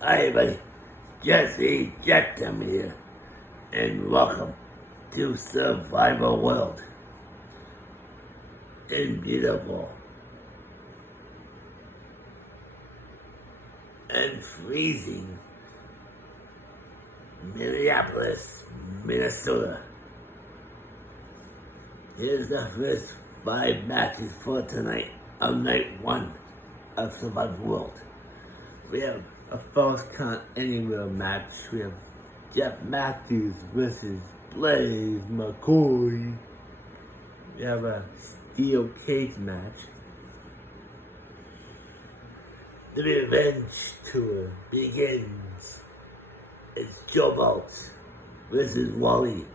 Hi everybody, JWE Jackhammer here, and welcome to Survival World in beautiful and freezing Minneapolis, Minnesota. Here's the first 5 matches for tonight on night 1 of Survival World. We have a false count anywhere match. We have Jeff Matthews versus Blaze McCoy. We have a steel cage match. The revenge tour begins. It's Joe Bolts versus Wally.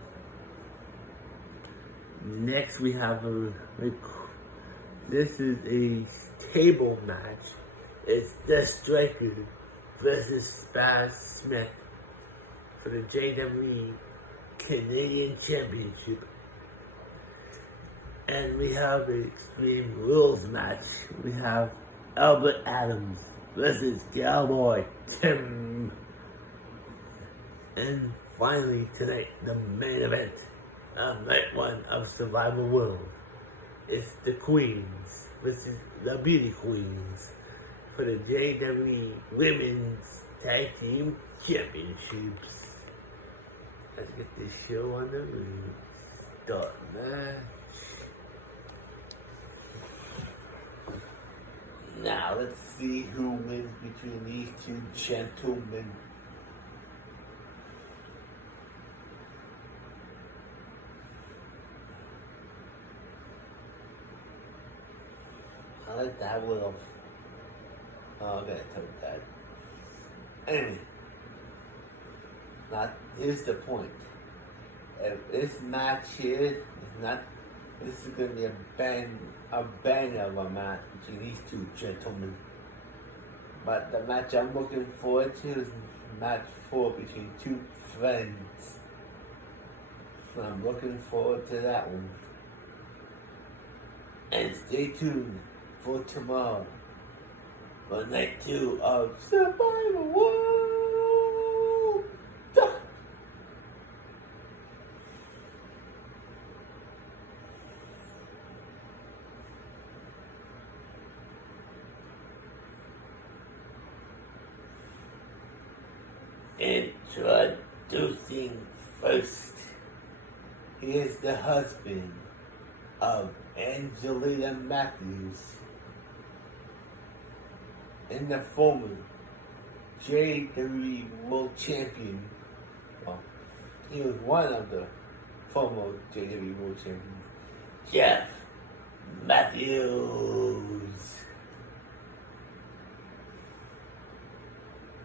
Next we have this is a table match. It's The Striker versus Spaz Smith for the JWE Canadian Championship. And we have an Extreme Rules match. We have Albert Adams versus Cowboy Tim. And finally tonight, the main event of night 1 of Survival World. It's the Queens versus the Beauty Queens for the JWE Women's Tag Team Championships. Let's get this show on the road. Start match. Now let's see who wins between these two gentlemen. I like that little. Oh, I'm gonna take that. Anyway, now here's the point. If this match here is not, this is gonna be a banger of a match between these two gentlemen. But the match I'm looking forward to is match 4 between two friends. So I'm looking forward to that one. And stay tuned for tomorrow. For night 2 of Survival World. Introducing first, he is the husband of Angelina Matthews and the former JWE World Champion. Well, he was one of the former JWE World Champions, Jeff Matthews,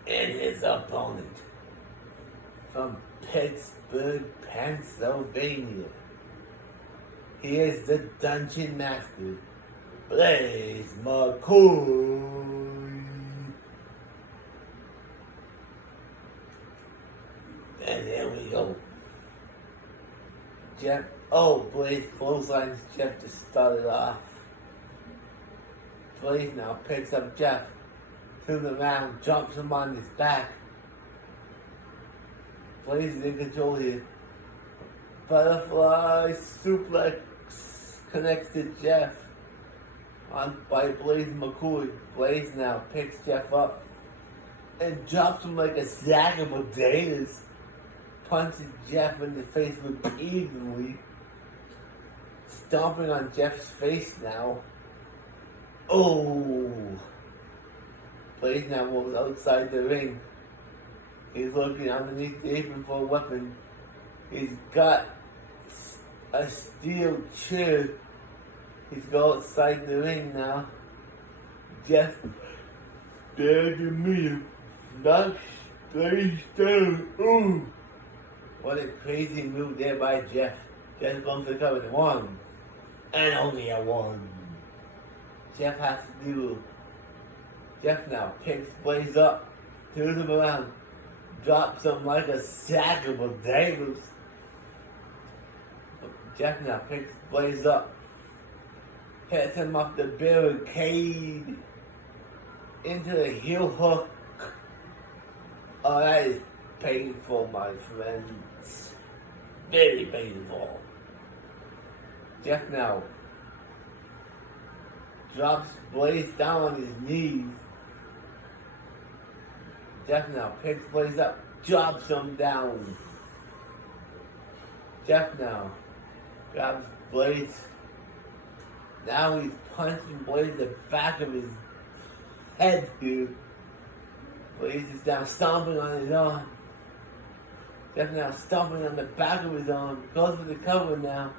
and his opponent from Pittsburgh, Pennsylvania. He is the Dungeon Master, Blaze McCoy. And there we go. Blaze clotheslines Jeff to start it off. Blaze now picks up Jeff, turns around, jumps him on his back. Blaze is in control here. Butterfly suplex connects to Jeff by Blaze McCoy. Blaze now picks Jeff up and drops him like a sack of potatoes. Punches Jeff in the face repeatedly. Stomping on Jeff's face now. Oh! Blaze now moves outside the ring. He's looking underneath the apron for a weapon. He's got a steel chair. He's go outside the ring now. Jeff, there to meet him. Knocks Blaze down. Ooh! What a crazy move there by Jeff. Jeff going for the cover. 1. And only a 1. Jeff has to do. Jeff now picks Blaze up. Turns him around. Drops him like a sack of potatoes. Jeff now picks Blaze up. Hits him off the barricade. Into the heel hook. Oh, that is painful, my friends. Very painful. Jeff now drops Blaze down on his knees. Jeff now picks Blaze up, drops him down. Jeff now grabs Blaze. Now he's punching Blaze in the back of his head, dude. Blaze is now stomping on his arm. Jeff now stomping on the back of his arm. Goes for the cover now.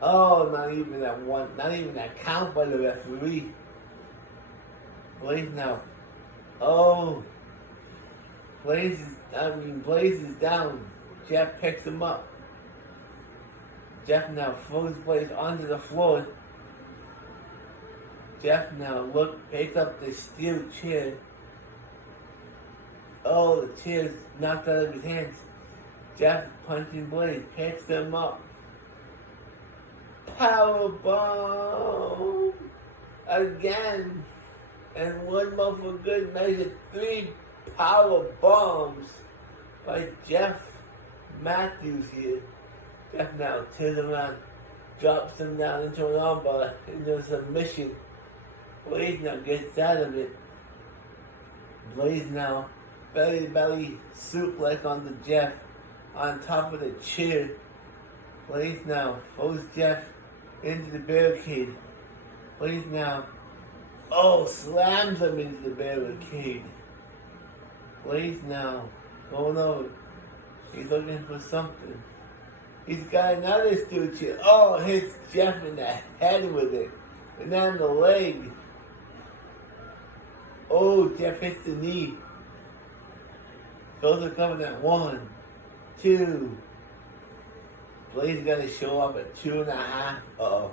Oh, not even that count by the referee. Blaze now. Oh. Blaze is down. Jeff picks him up. Jeff now throws Blaze onto the floor. Jeff now picks up the steel chair. Oh, the chair's knocked out of his hands. Jeff punching Blaze, picks him up. Powerbomb again, and one more for good measure. 3 power bombs by Jeff Matthews here. Jeff now turns around, drops him down into an armbar, into a submission. Blaze now gets out of it. Blaze now belly suplex onto Jeff on top of the chair. Blaze now throws Jeff into the barricade. Blaze now, slams him into the barricade. Blaze now going over. He's looking for something. He's got another steel chair. Oh, hits Jeff in the head with it. And then the leg. Oh, Jeff hits the knee. Goes to cover that 1, 2. Blaze got to show up at 2.5. Uh-oh.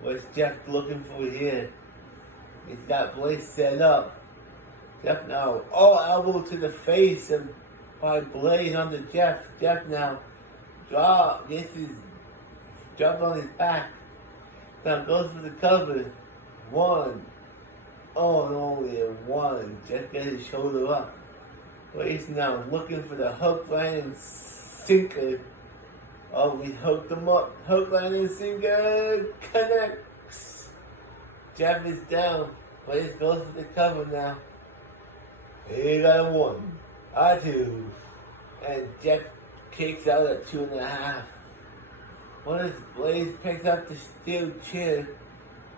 What's Jeff looking for here? He's got Blaze set up. Jeff now, elbow to the face and by Blaze onto Jeff. Jeff now dropped on his back. Now goes for the cover. 1. Oh, and only a 1. Jeff got his shoulder up. Blaze now looking for the hook, line, and sinker. Oh, we hooked him up. Hook, line, and sinker connects. Jeff is down. Blaze goes for the cover now. He got a 1, a 2, and Jeff kicks out at 2.5. Blaze picks up the steel chair,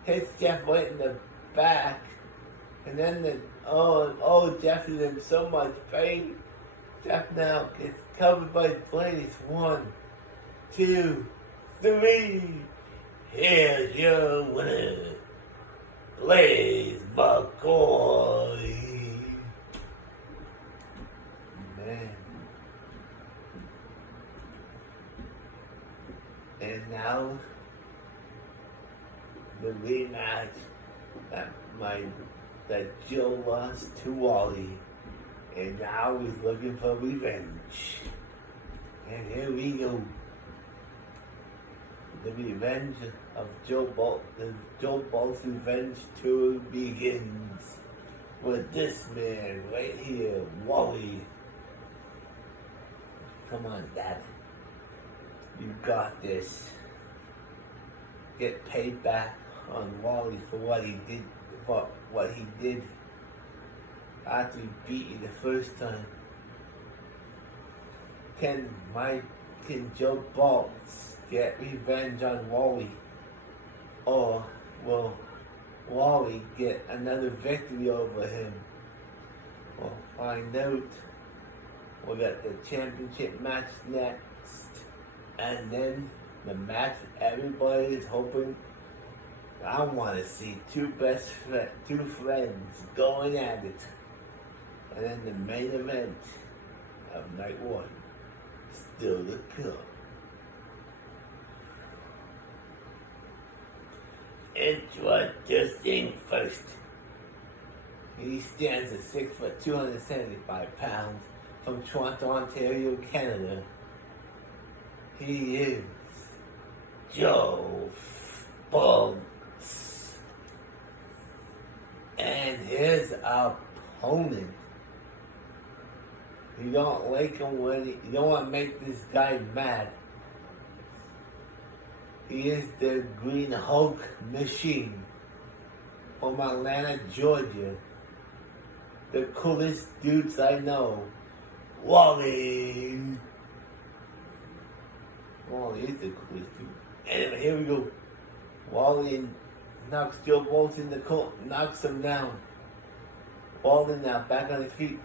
hits Jeff right in the back, and then Jeff is in so much pain. Jeff now gets covered by Blaze. 1, 2, 3. Here's your winner, Blaze McCoy. Man. And now the rematch that Joe lost to Wally, and now he's looking for revenge. And here we go. The revenge of Joe Bolt's revenge tour begins with this man right here, Wally. Come on, Dad. You got this. Get paid back on Wally for what he did after he beat you the first time. Can Joe Bolt get revenge on Wally? Or will Wally get another victory over him? We'll find out. We got the championship match next. And then the match everybody is hoping. I want to see two friends going at it. And then the main event of night 1 still to come. Introducing first. He stands at 6 foot 275 pounds from Toronto, Ontario, Canada. He is Joe Bolts. And his opponent You don't like him you don't want to make this guy mad. He is the Green Hulk machine from Atlanta, Georgia. The coolest dudes I know. Wally! Wally is the coolest dude. Anyway, here we go. Wally knocks Joe Bolts in the coat, knocks him down. Wally now back on his feet.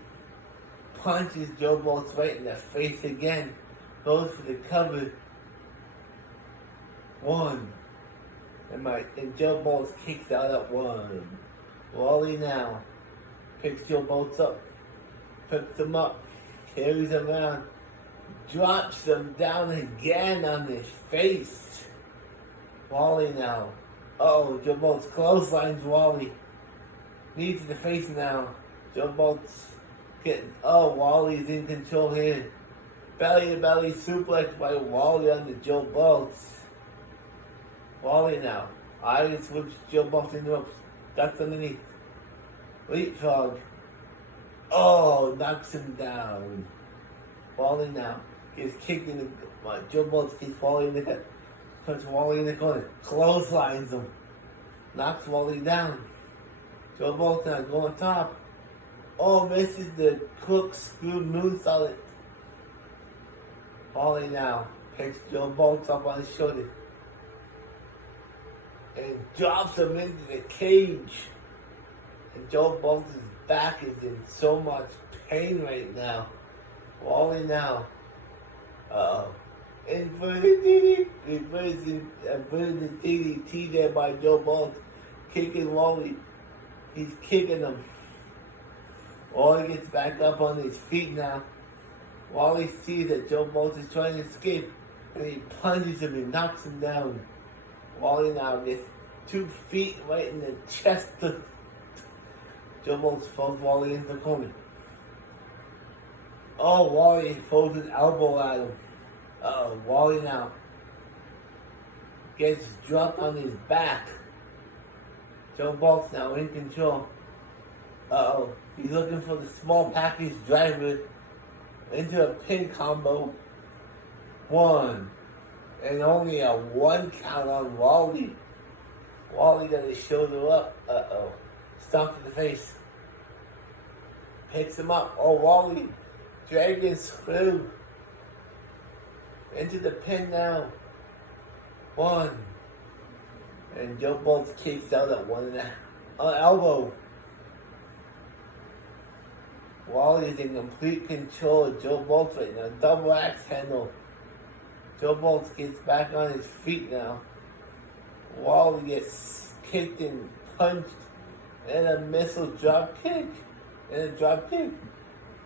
Punches Joe Bolts right in the face again. Goes for the cover. One. And Joe Bolts kicks out at one. Wally now picks Joe Bolts up. Picks him up. Carries him around. Drops him down again on his face. Wally now. Uh-oh, Joe Bolts clotheslines Wally. Knee to the face now. Joe Bolts getting... Oh, Wally's in control here. Belly to belly suplex by Wally under Joe Bolts. Wally now. Iron slips Joe Bolts in the ropes. Ducks underneath. Leapfrog. Oh, knocks him down. Wally now gets kicked in the... Joe Bolts keeps Wally in the... Puts Wally in the corner. Clotheslines him. Knocks Wally down. Joe Bolts now going top. Oh, misses the corkscrew moonsault. Wally now picks Joe Bolts up on his shoulder and drops him into the cage. And Joe Bolts' back is in so much pain right now. Wally now. Uh-oh. Inverted DDT there by Joe Bolts. Kicking Wally. He's kicking him. Wally gets back up on his feet now. Wally sees that Joe Bolts is trying to escape. And he plunges him and knocks him down. Wally now gets 2 feet right in the chest. Joe Bolts throws Wally into the corner. Oh, Wally throws an elbow at him. Wally now gets dropped on his back. Joe Bolts now in control. He's looking for the small package driver into a pin combo. 1. And only a 1 count on Wally. Wally got his shoulder up. Stomp to the face. Picks him up. Oh, Wally dragging through. Into the pin now. 1. And Joe Bolts kicks out at 1.5. Elbow. Wally is in complete control of Joe Bolts right now. Double axe handle. Joe Bolts gets back on his feet now. Wally gets kicked and punched. And a missile drop kick. And a drop kick.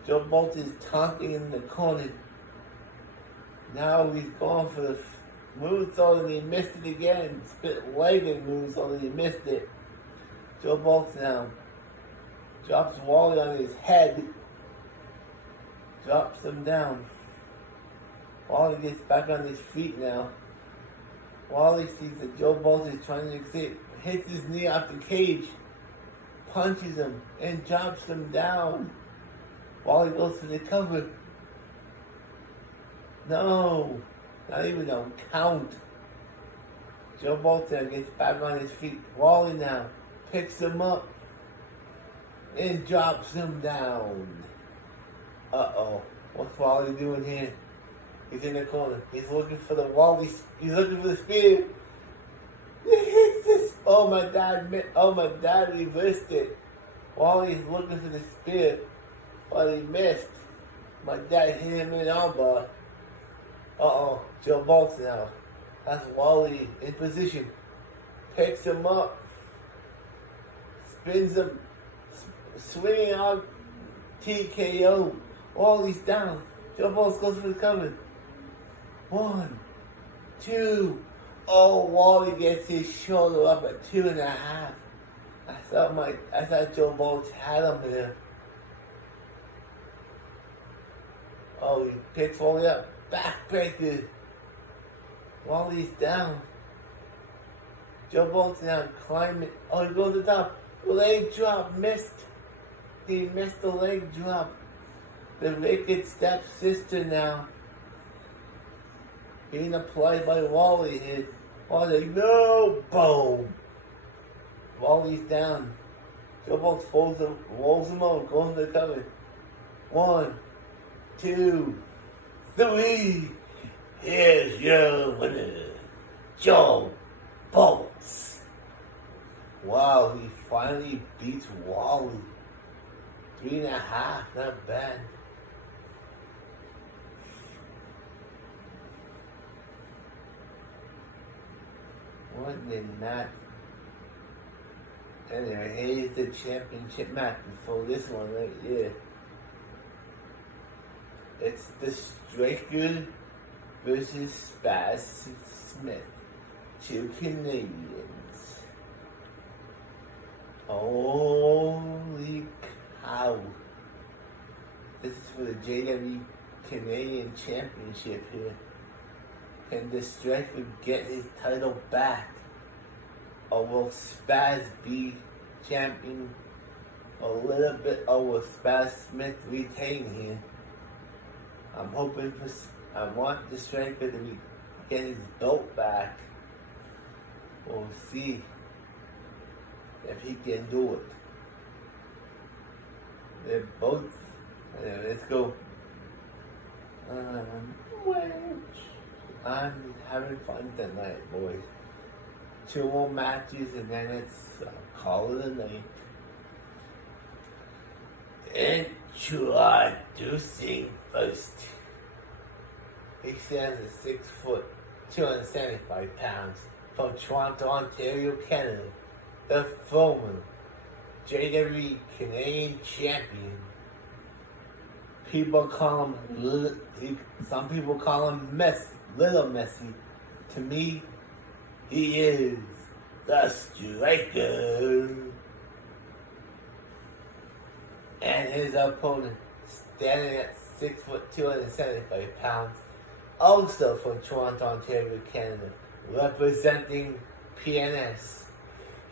Joe Bolts is taunting in the corner. Now he's going for the moonsault and he missed it again. Spit leg and moonsault and he missed it. Joe Bolts now drops Wally on his head. Drops him down. Wally gets back on his feet now. Wally sees that Joe Bolts is trying to escape. Hits his knee off the cage. Punches him and drops him down. Wally goes for the cover. No, not even a count. Joe Bolts now gets back on his feet. Wally now picks him up and drops him down. What's Wally doing here? He's in the corner. He's looking for the Wally. He's looking for the spear. He hits this. Oh my God, reversed it. Wally's looking for the spear, but he missed. My dad hit him in the armbar. Joe Bolts now has Wally in position. Picks him up. Spins him. Swinging out. TKO. Wally's down. Joe Bolts goes for the cover. 1, 2. Oh, Wally gets his shoulder up at 2.5. I thought Joe Bolts had him there. Oh, he picks Wally up. Backbreaker. Wally's down. Joe Bolts now climbing. Oh, he goes to the top. Leg drop. Missed. He missed the leg drop. the wicked stepsister now. Being applied by Wally here. Wally, no! Boom! Wally's down. Joe Box rolls him over, goes to the cover. 1, 2, 3. Here's your winner, Joe Box. Wow, he finally beats Wally. 3.5, not bad. What did not? Anyway, here's the championship match before this one right here. It's the Striker versus Spaz Smith. 2 Canadians. Holy cow. This is for the JWE Canadian Championship here. Can the Striker get his title back? Or will Spaz be champion a little bit, or will Spaz Smith retain here? I'm hoping for, I want the Striker to get his belt back. We'll see if he can do it. They're both, anyway, let's go. I'm having fun tonight, boys. 2 more matches and then it's call it a night. Introducing first. He stands at 6 foot, 275 pounds, from Toronto, Ontario, Canada. The former JWE Canadian champion. People call him, some people call him Messi, Little Messi. To me, he is the Striker. And his opponent, standing at 6 foot, 275 pounds, also from Toronto, Ontario, Canada, representing PNS.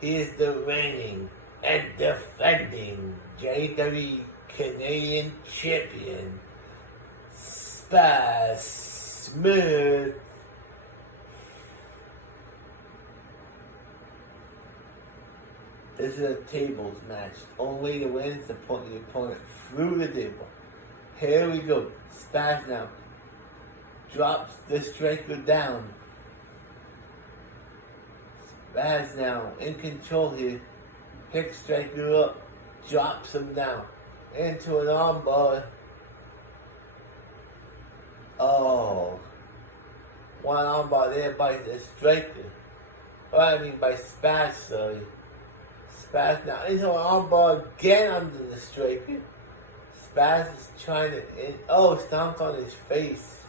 He is the reigning and defending JWE Canadian champion, Spaz Smith. This is a tables match. Only way to win is to put the opponent through the table. Here we go. Spaz now drops the Striker down. Spaz now in control here. Picks Striker up, drops him down into an armbar. Oh, one armbar there by the Striker. By Spaz, sorry. Spaz now into an armbar again under the Striker. Spaz is trying to, stomped on his face.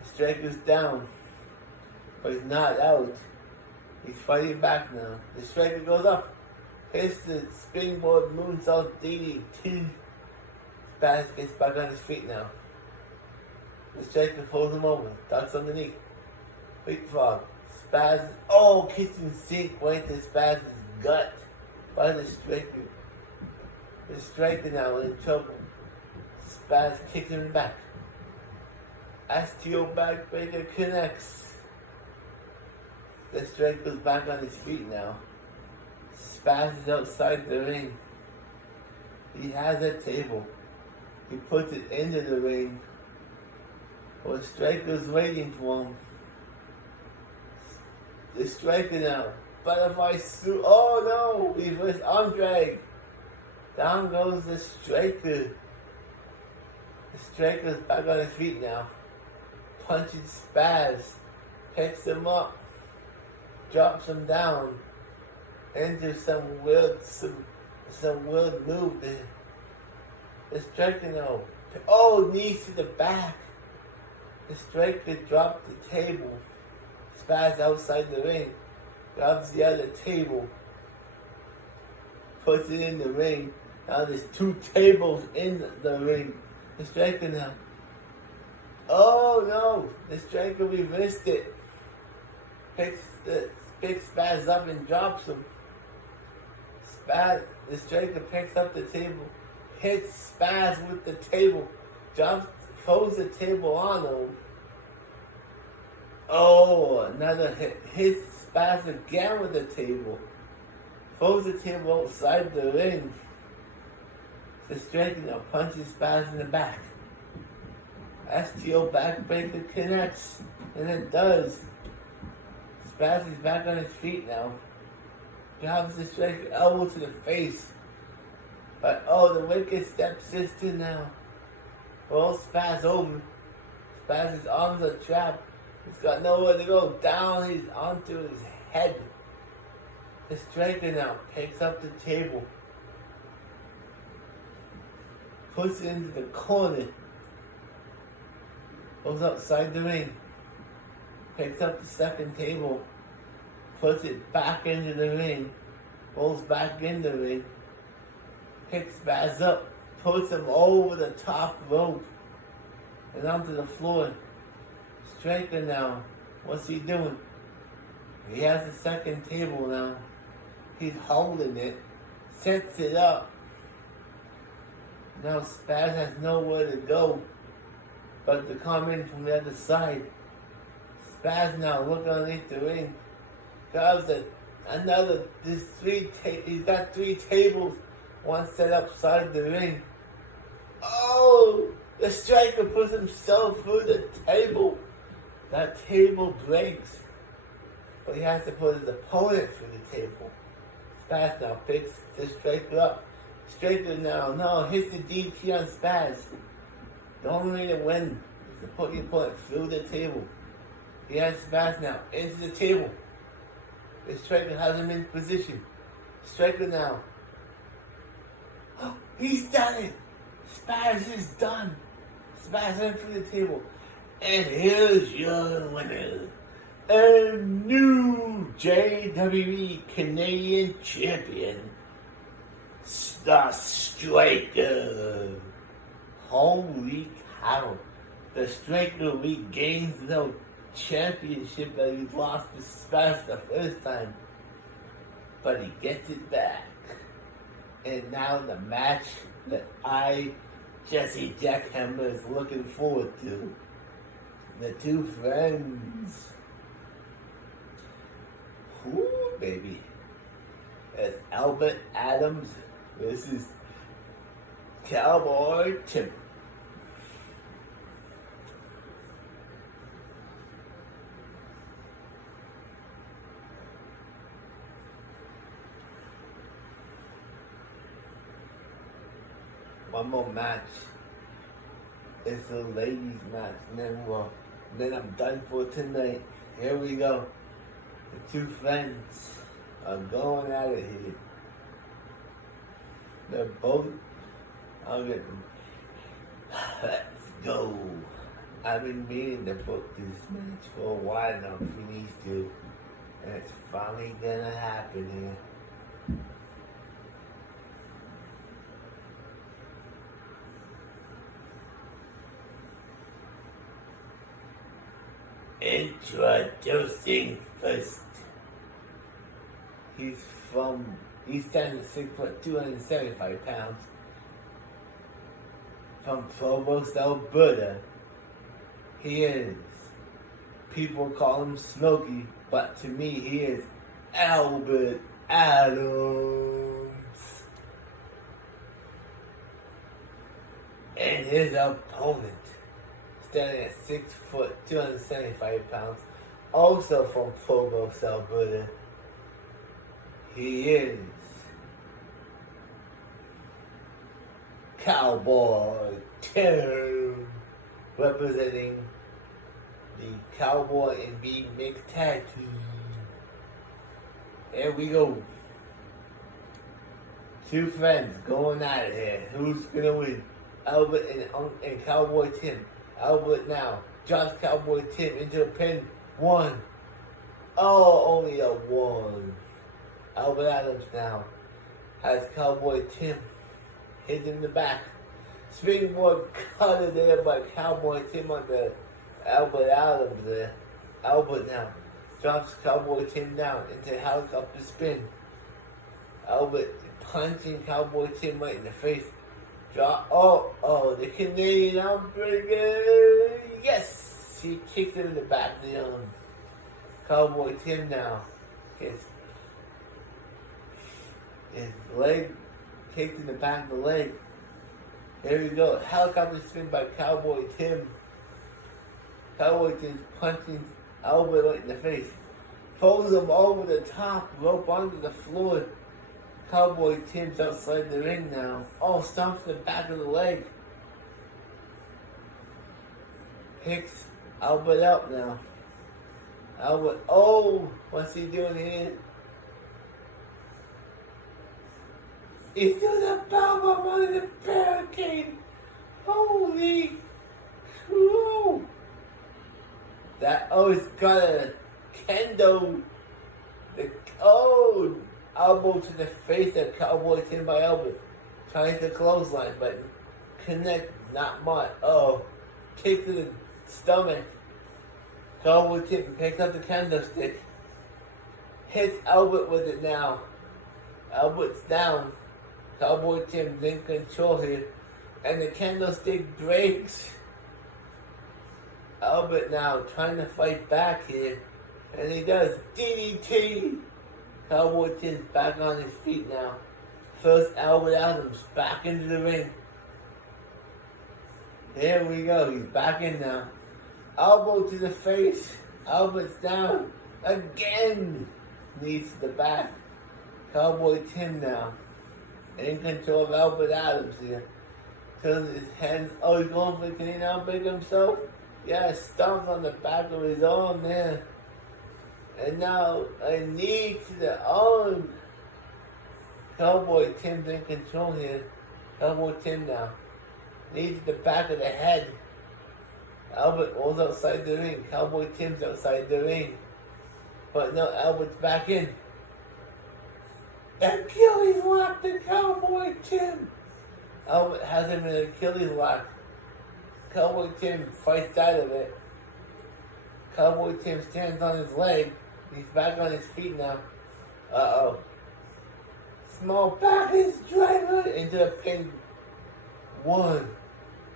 The Striker's down, but he's not out. He's fighting back now. The Striker goes up, hits the springboard moonsault DDT. Spaz gets back on his feet now. The Striker pulls him over, ducks underneath. Big frog. Spaz, kitchen sink right to Spaz's gut by the Striker. The Striker now in trouble. Spaz kicks him back. STO backbreaker connects. The Striker's back on his feet now. Spaz is outside the ring. He has a table. He puts it into the ring. The Striker's waiting for him. The Striker now. Butterfly suit. Oh no! Reverse arm drag. Down goes the Striker. The Striker's back on his feet now. Punches Spaz. Picks him up. Drops him down. Into some weird move there. The Striker now. Knees to the back. The Striker dropped the table. Spaz outside the ring. Grabs the other table. Puts it in the ring. Now there's 2 tables in the ring. The Striker now. Oh no! The Striker reversed it. Picks Spaz up and drops him. The Striker picks up the table. hits Spaz with the table, throws the table on him. Oh, another hit, hits Spaz again with the table, throws the table outside the ring. The striker now punches Spaz in the back. STO backbreaker connects, and it does. Spaz is back on his feet now. Drops the striker elbow to the face. But the wicked stepsister now rolls Spaz over. Spaz's arms are trapped. He's got nowhere to go. Down, he's onto his head. The striker now picks up the table, puts it into the corner, goes outside the ring, picks up the second table, puts it back into the ring, rolls back in the ring, picks Spaz up, puts him over the top rope and onto the floor. Striker now, what's he doing? He has the second table now. He's holding it, sets it up. Now Spaz has nowhere to go but to come in from the other side. Spaz now look underneath the ring. Grabs he's got 3 tables, one set upside the ring. Oh, the striker puts himself through the table. That table breaks, but he has to put his opponent through the table. Spaz now picks the striker up. Striker now hits the DT on Spaz. The only way to win is to put your opponent through the table. He has Spaz now into the table. The striker has him in position. Striker now. Oh, he's done it! Spaz is done. Spaz went through the table. And here's your winner, a new JWE Canadian champion, the Striker. Holy cow. The Striker regains the championship that he lost to Spaz the first time. But he gets it back. And now the match that Jesse Jackhammer, is looking forward to. The 2 friends. Ooh, baby. It's Albert Adams versus Cowboy Tim. One more match. It's a ladies match, and then I'm done for tonight. Here we go. The 2 friends are going at it here. They're both. I'll get them. Let's go. I've been meaning to book this match for a while now between these 2. And it's finally gonna happen here. Introducing first. He stands at 6 foot, 275 pounds. From Provost, Alberta. He is. People call him Smokey, but to me he is Albert Adams. And his opponent, standing at 6 foot, 275 pounds, also from Provost, Alberta. He is Cowboy Tim, representing the Cowboy and B mixed tag team. There we go. 2 friends going at it here. Who's gonna win? Albert and Cowboy Tim. Albert now drops Cowboy Tim into a pin. 1. Oh, only a 1. Albert Adams now has Cowboy Tim hit in the back. Springboard cutter there by Cowboy Tim on the Albert Adams there. Albert now drops Cowboy Tim down into a helicopter spin. Albert punching Cowboy Tim right in the face. The Canadian Umbrella. Yes! She kicked him in the back of the arm. Cowboy Tim now. His leg kicked in the back of the leg. There we go. Helicopter spin by Cowboy Tim. Cowboy Tim's punching Albert right in the face. Pulls him over the top, rope onto the floor. Cowboy Tim's outside the ring now. Stomps the back of the leg. Picks Albert out now. Albert, what's he doing here? He's doing a powerbomb under the barricade. Holy cool. He's got a kendo. Elbow to the face of Cowboy Tim by Albert. Tries to clothesline, but connect, not much. Kick to the stomach. Cowboy Tim picks up the candlestick. Hits Albert with it now. Albert's down. Cowboy Tim's in control here. And the candlestick breaks. Albert now trying to fight back here. And he does. DDT. Cowboy Tim's back on his feet now. First Albert Adams back into the ring. Here we go. He's back in now. Elbow to the face. Albert's down. Again. Knees to the back. Cowboy Tim now. In control of Albert Adams here. Turns his hands. He's going for the Canadian outbreak himself? Yeah, stomps on the back of his arm there. And now a knee to the arm. Cowboy Tim's in control here. Cowboy Tim now. Knee to the back of the head. Albert rolls outside the ring. Cowboy Tim's outside the ring. But no, Albert's back in. Achilles lock to Cowboy Tim. Albert has him in an Achilles lock. Cowboy Tim fights out of it. Cowboy Tim stands on his leg. He's back on his feet now. Small package driver into the pin. 1,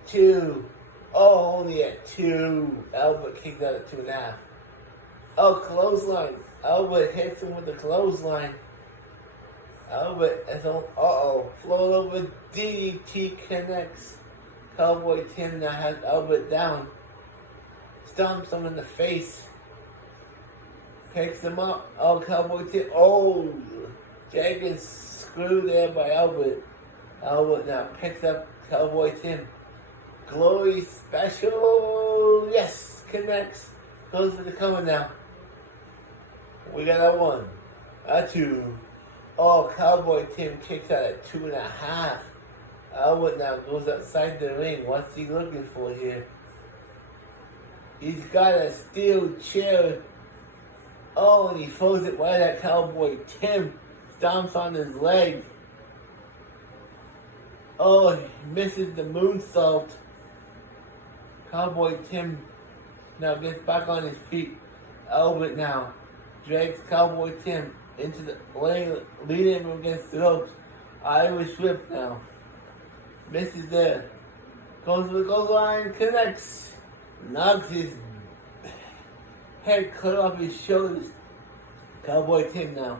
2. Only at 2. Albert kicked out at 2.5. Clothesline. Albert hits him with the clothesline. Albert is on. Float over DDT connects. Cowboy Tim now has Albert down. Stomps him in the face. Picks him up. Cowboy Tim. Dragon screw there by Albert. Albert now picks up Cowboy Tim. Glory special. Yes, connects. Goes for the cover now. We got a 1, a 2. Cowboy Tim kicks out at 2.5. Albert now goes outside the ring. What's he looking for here? He's got a steel chair. And he throws it right at Cowboy Tim. Stomps on his leg. He misses the moonsault. Cowboy Tim now gets back on his feet. Albert now drags Cowboy Tim into the lane, leading him against the ropes. Irish whip now. Misses there. Goes for the goal line, connects. Knocks his head clear off his shoulders. Cowboy Tim now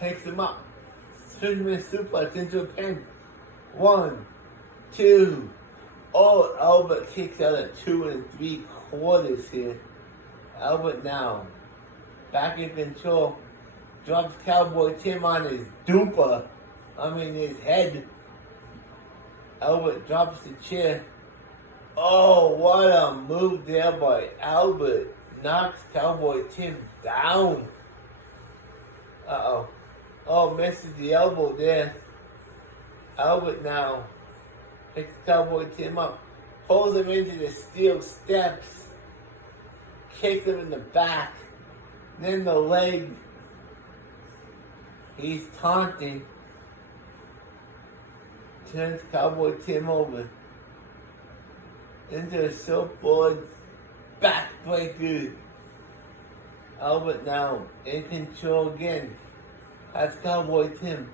picks him up. Superman suplex into a pin. 1, 2. Albert kicks out at 2 3/4 here. Albert now back in control. Drops Cowboy Tim on his his head. Albert drops the chair. What a move there by Albert. Knocks Cowboy Tim down. Misses the elbow there. Albert now picks Cowboy Tim up. Pulls him into the steel steps. Kicks him in the back. Then the leg. He's taunting. Turns Cowboy Tim over. Into a surfboard backbreaker. Albert now in control again. Has Cowboy Tim.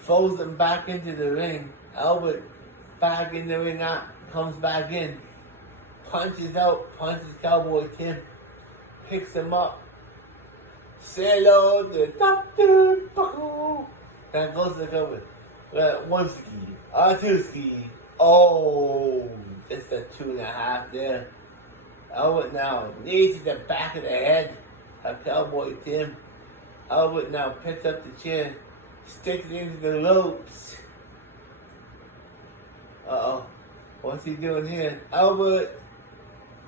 Throws him back into the ring. Albert back in the ring, out, comes back in, punches out, punches Cowboy Tim, picks him up, say hello to the top dude, buckle. Then goes to the cover. One ski, two ski. Oh, it's a 2.5 there. Albert now knees to the back of the head of Cowboy Tim. Albert now picks up the chin, sticks it into the ropes. Uh-oh. What's he doing here? Albert.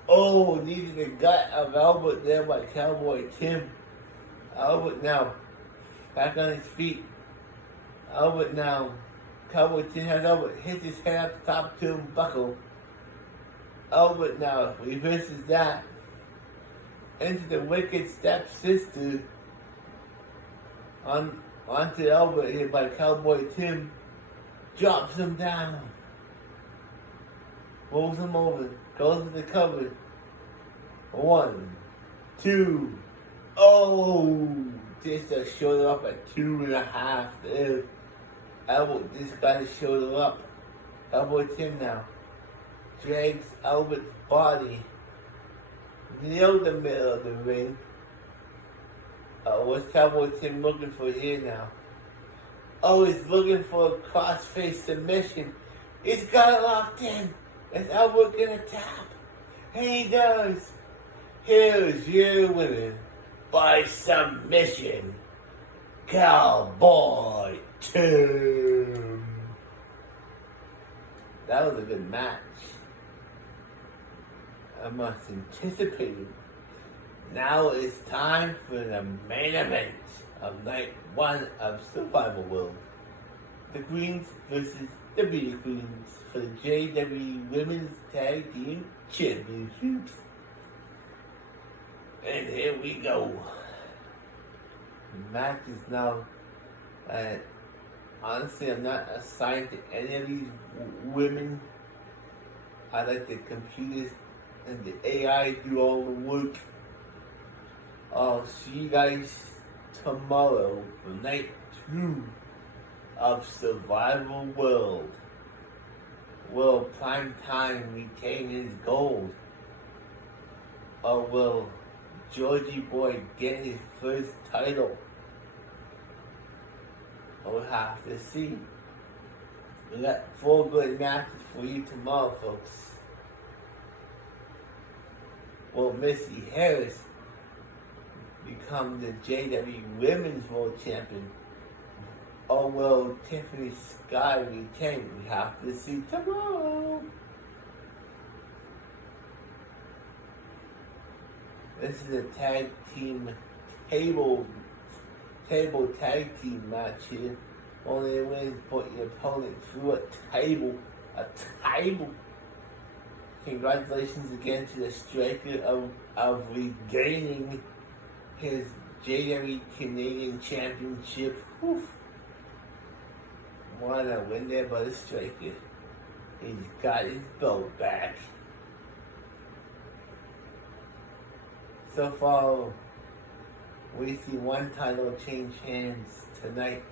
Oh, knees to the gut of Albert there by Cowboy Tim. Albert now back on his feet. Albert now. Cowboy Tim has Albert, hits his head at the top turnbuckle. Albert now reverses that into the wicked stepsister onto Albert here by Cowboy Tim. Drops him down. Rolls him over. Goes to the cover. 1, 2. Oh! Just a shoulder up at 2.5 there. Albert just got his shoulder up. Cowboy Tim now drags Albert's body near the middle of the ring. What's Cowboy Tim looking for here now? Oh, he's looking for a cross-face submission. He's got it locked in. Is Albert gonna tap? And he does. Here's your winner by submission, Cowboy Tim. That was a good match. I must anticipate it. Now it's time for the main event of night 1 of Survival World. The Queens versus the Beauty Queens for the JWE Women's Tag Team Championships. And here we go. The match is now, honestly, I'm not assigned to any of these women. I let the computers and the AI do all the work. I'll see you guys tomorrow for night 2 of Survival World. Will Prime Time retain his gold? Or will Georgie Boy get his first title? We'll have to see. We got 4 good matches for you tomorrow, folks. Will Missy Harris become the JWE Women's World Champion? Or will Tiffany Sky retain? We have to see tomorrow. This is a tag team table tag team match here. Only a win put your opponent through a table. A table. Congratulations again to the striker of regaining his JWE Canadian Championship. Whew. What a win there by the striker. He's got his belt back. So far, we see one title change hands tonight,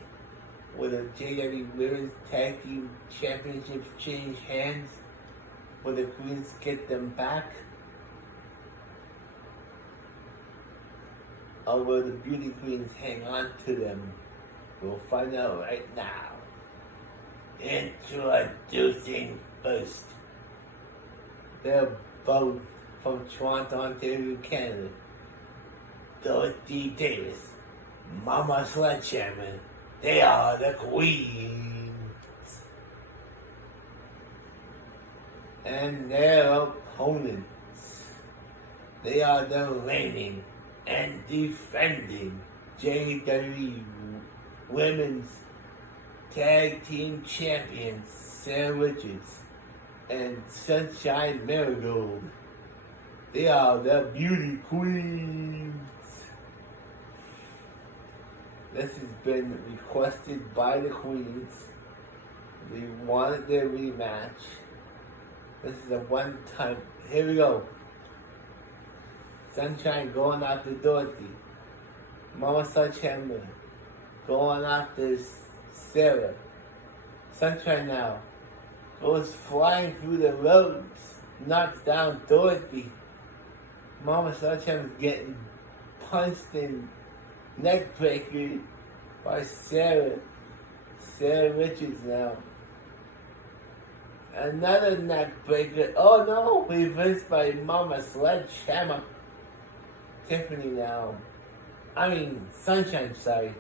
with the JWE Women's Tag Team Championships change hands. Will the Queens get them back? Or will the Beauty Queens hang on to them? We'll find out right now. Introducing first. They're both from Toronto, Ontario, Canada. Dorothy Davis, Mama Sledgehammer. They are the Queens. And their opponents. They are the reigning and defending JWE Women's Tag Team Champions, Sarah Richards and Sunshine Marigold. They are the Beauty Queens. This has been requested by the Queens. They wanted their rematch. This is a one-time. Here we go. Sunshine going after Dorothy. Mama Sledgehammer going after Sarah. Sunshine now goes flying through the roads, knocks down Dorothy. Mama Sledgehammer's getting punched and neck breaker by Sarah Richards now. Another neck breaker. Oh no, reversed by Mama Sledgehammer. Tiffany now. Sunshine, sorry.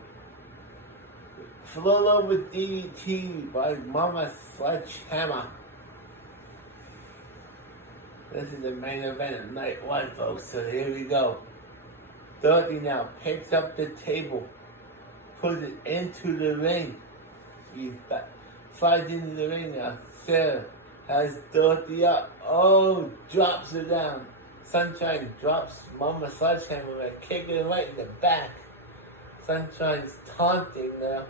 Flow over DDT by Mama Sledgehammer. This is the main event of night one, folks, so here we go. Dorothy now picks up the table, puts it into the ring. She's back, slides into the ring now. Sarah has Dorothy up. Oh, drops her down. Sunshine drops Mama Sledgehammer by kicking her right in the back. Sunshine's taunting now,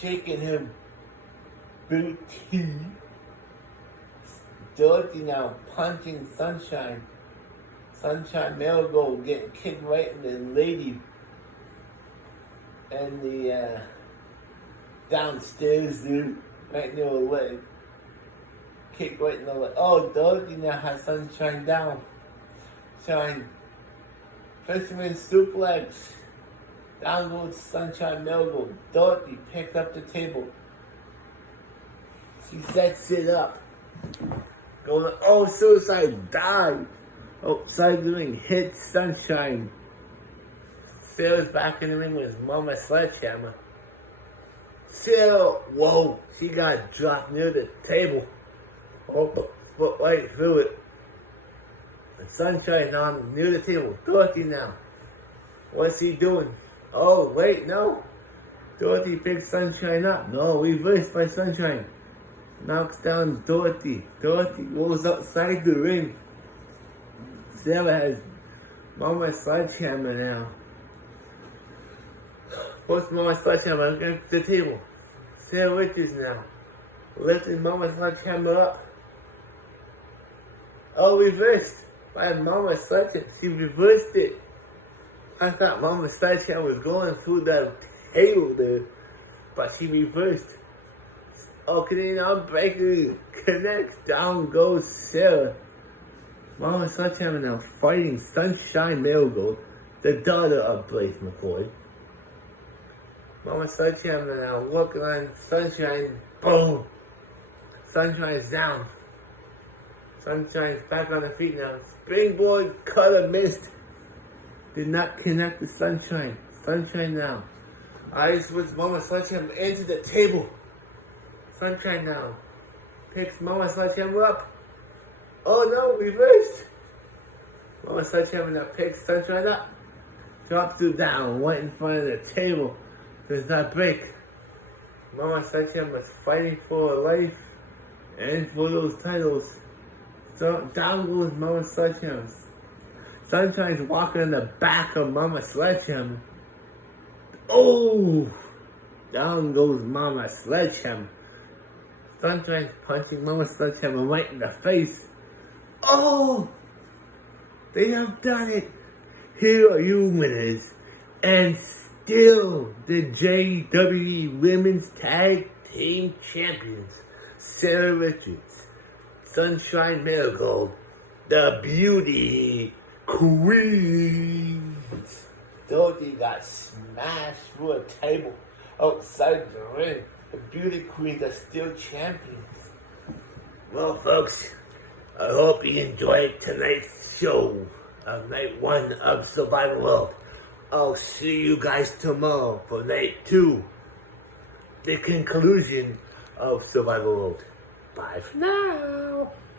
shaking him booty. Dorothy now punching Sunshine. Sunshine Marigold getting kicked right in the lady and the downstairs dude, right near her leg. Kick right in the leg. Oh, Dorothy now has Sunshine down. Shine. Fisherman suplex. Down goes Sunshine Marigold. Dorothy picked up the table. She sets it up. Going, oh, suicide dive. Outside the ring, hits Sunshine. Sarah's back in the ring with Mama Sledgehammer. Sarah, whoa, she got dropped near the table. Oh, split right through it. And Sunshine on near the table. Dorothy now. What's he doing? Oh, wait, no. Dorothy picks Sunshine up. No, reversed by Sunshine. Knocks down Dorothy. Dorothy rolls outside the ring. Sarah has Mama Sledgehammer now. What's Mama Sledgehammer against the table? Sarah Richards now. Lifting Mama Sledgehammer up. Oh, reversed by Mama Sledgehammer. She reversed it. I thought Mama Sledgehammer was going through the table there, but she reversed. Oh, Canadian Unbreaker connects. Down goes Sarah. Mama Sledgehammer now fighting Sunshine Marigold, the daughter of Blaze McCoy. Mama Sledgehammer now looking on Sunshine. Boom! Sunshine's down. Sunshine's back on her feet now. Springboard cutter missed. Did not connect the Sunshine. Sunshine now. Eyes with Mama Sledgehammer into the table. Sunshine now picks Mama Sledgehammer up. Oh no, reversed. Mama Sledgehammer now picks Sunshine up. Drops her down right in front of the table. Does not break. Mama Sledgehammer is fighting for her life and for those titles. So down goes Mama Sledgehammer. Sunshine's walking in the back of Mama Sledgehammer. Oh! Down goes Mama Sledgehammer. Sunshine's punching Mama Sledgehammer right in the face. Oh! They have done it. Here are you winners. And still the JWE Women's Tag Team Champions. Sarah Richards, Sunshine Marigold, the Beauty Queens. Dorothy got smashed through a table outside the ring. The Beauty Queens are still champions. Well, folks, I hope you enjoyed tonight's show of night one of Survival World. I'll see you guys tomorrow for night two, the conclusion of Survival World. Bye for now.